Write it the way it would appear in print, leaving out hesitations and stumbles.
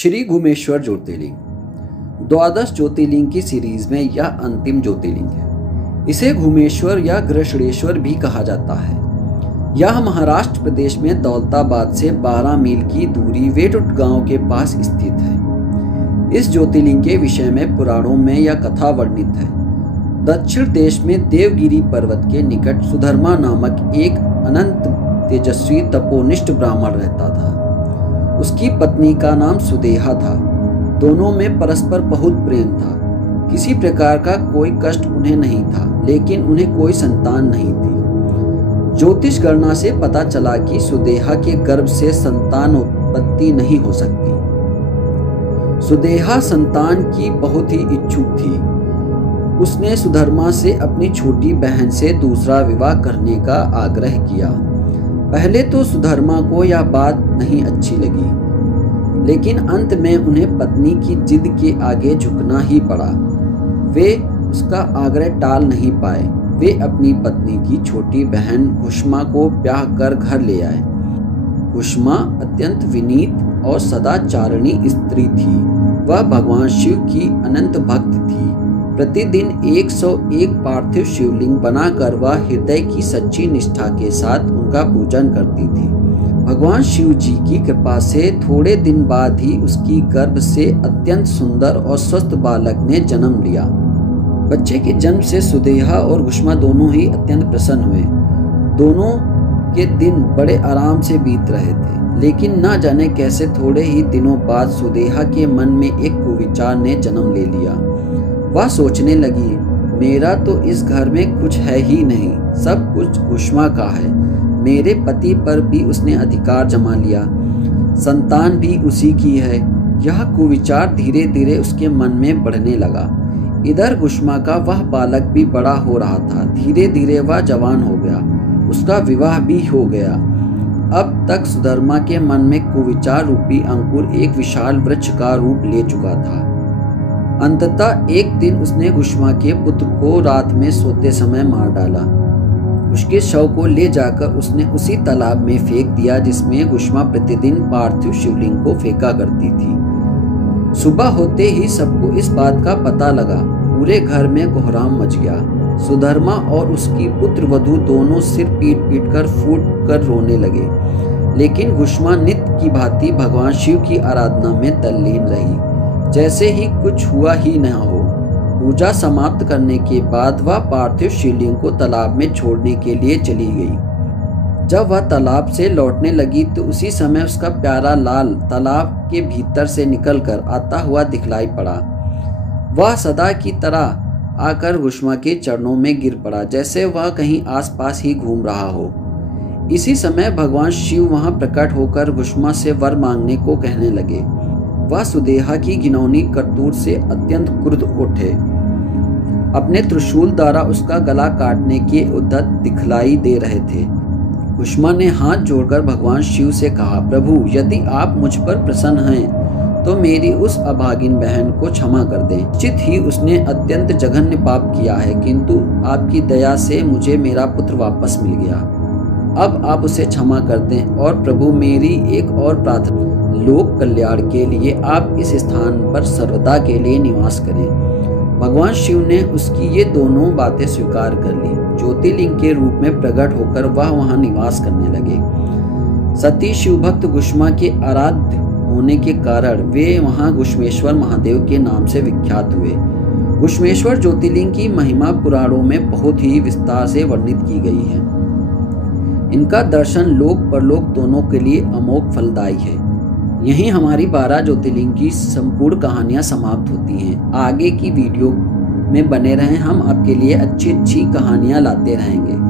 श्री घुमेश्वर ज्योतिर्लिंग द्वादश ज्योतिर्लिंग की सीरीज में यह अंतिम ज्योतिर्लिंग है। इसे घुमेश्वर या घृष्णेश्वर भी कहा जाता है। यह महाराष्ट्र प्रदेश में दौलताबाद से 12 मील की दूरी वेटुट गांव के पास स्थित है। इस ज्योतिर्लिंग के विषय में पुराणों में यह कथा वर्णित है। दक्षिण देश में देवगिरी पर्वत के निकट सुधर्मा नामक एक अनंत तेजस्वी तपोनिष्ठ ब्राह्मण रहता था। उसकी पत्नी का नाम सुदेहा था। दोनों में परस्पर बहुत प्रेम था। किसी प्रकार का कोई कष्ट उन्हें नहीं था, लेकिन उन्हें कोई संतान नहीं थी। ज्योतिष गणना से पता चला कि सुदेहा के गर्भ से संतान उत्पत्ति नहीं हो सकती। सुदेहा संतान की बहुत ही इच्छुक थी। उसने सुधर्मा से अपनी छोटी बहन से दूसरा विवाह करने का आग्रह किया। पहले तो सुधर्मा को यह बात नहीं अच्छी लगी, लेकिन अंत में उन्हें पत्नी की जिद के आगे झुकना ही पड़ा। वे उसका आग्रह टाल नहीं पाए। वे अपनी पत्नी की छोटी बहन कुष्मा को ब्याह कर घर ले आए। कुष्मा अत्यंत विनीत और सदाचारिणी स्त्री थी। वह भगवान शिव की अनंत भक्त थी। प्रतिदिन 101 पार्थिव शिवलिंग बनाकर वह हृदय की सच्ची निष्ठा के साथ उनका पूजन करती थी। भगवान शिव जी की कृपा से थोड़े दिन बाद ही उसकी गर्भ से अत्यंत सुंदर और स्वस्थ बालक ने जन्म लिया। बच्चे के जन्म से सुदेहा और कुष्मा दोनों ही अत्यंत प्रसन्न हुए। दोनों के दिन बड़े आराम से बीत रहे थे, लेकिन न जाने कैसे थोड़े ही दिनों बाद सुदेहा के मन में एक कुविचार ने जन्म ले लिया। वह सोचने लगी, मेरा तो इस घर में कुछ है ही नहीं, सब कुछ कुष्मा का है। मेरे पति पर भी उसने अधिकार जमा लिया, संतान भी उसी की है। यह कुविचार धीरे धीरे उसके मन में बढ़ने लगा। इधर कुष्मा का वह बालक भी बड़ा हो रहा था। धीरे धीरे वह जवान हो गया। उसका विवाह भी हो गया। अब तक सुधर्मा के मन में कुविचार रूपी अंकुर एक विशाल वृक्ष का रूप ले चुका था। अंततः एक दिन उसने कुष्मा के पुत्र को रात में सोते समय मार डाला। उसके शव को ले जाकर उसने उसी तालाब में फेंक दिया जिसमें कुष्मा प्रतिदिन पार्थिव शिवलिंग को फेंका करती थी। सुबह होते ही सबको इस बात का पता लगा। पूरे घर में कोहराम मच गया। सुधर्मा और उसकी पुत्र वधू दोनों सिर पीट पीट कर फूट कर रोने लगे, लेकिन कुष्मा नित्य की भांति भगवान शिव की आराधना में तल्लीन रही, जैसे ही कुछ हुआ ही न हो। पूजा समाप्त करने के बाद वह पार्थिव शिवलिंग को तालाब में छोड़ने के लिए चली गई। जब वह तालाब से लौटने लगी तो उसी समय उसका प्यारा लाल तालाब के भीतर से निकलकर आता हुआ दिखलाई पड़ा। वह सदा की तरह आकर कुष्मा के चरणों में गिर पड़ा, जैसे वह कहीं आसपास ही घूम रहा हो। इसी समय भगवान शिव वहां प्रकट होकर कुष्मा से वर मांगने को कहने लगे। वह सुदेहा की घिनौनी करतूत से अत्यंत क्रुद्ध उठे। अपने त्रिशूल द्वारा उसका गला काटने के उद्यत दिखलाई दे रहे थे। कुष्मा ने हाथ जोड़कर भगवान शिव से कहा, प्रभु, यदि आप मुझ पर प्रसन्न हैं तो मेरी उस अभागिन बहन को क्षमा कर दें। निश्चित ही उसने अत्यंत जघन्य पाप किया है, किंतु आपकी दया से मुझे मेरा पुत्र वापस मिल गया। अब आप उसे क्षमा कर दें। और प्रभु, मेरी एक और प्रार्थना, लोक कल्याण के लिए आप इस स्थान पर सर्वदा के लिए निवास करें। भगवान शिव ने उसकी ये दोनों बातें स्वीकार कर ली। ज्योतिर्लिंग के रूप में प्रकट होकर वह वहां निवास करने लगे। सती शिव भक्त कुष्मा के आराध्य होने के कारण वे वहां घुश्मेश्वर महादेव के नाम से विख्यात हुए। घुश्मेश्वर ज्योतिर्लिंग की महिमा पुराणों में बहुत ही विस्तार से वर्णित की गई है। इनका दर्शन लोक परलोक दोनों के लिए अमोघ फलदायी है। यहीं हमारी 12 ज्योतिर्लिंग की संपूर्ण कहानियां समाप्त होती हैं। आगे की वीडियो में बने रहें, हम आपके लिए अच्छी अच्छी कहानियां लाते रहेंगे।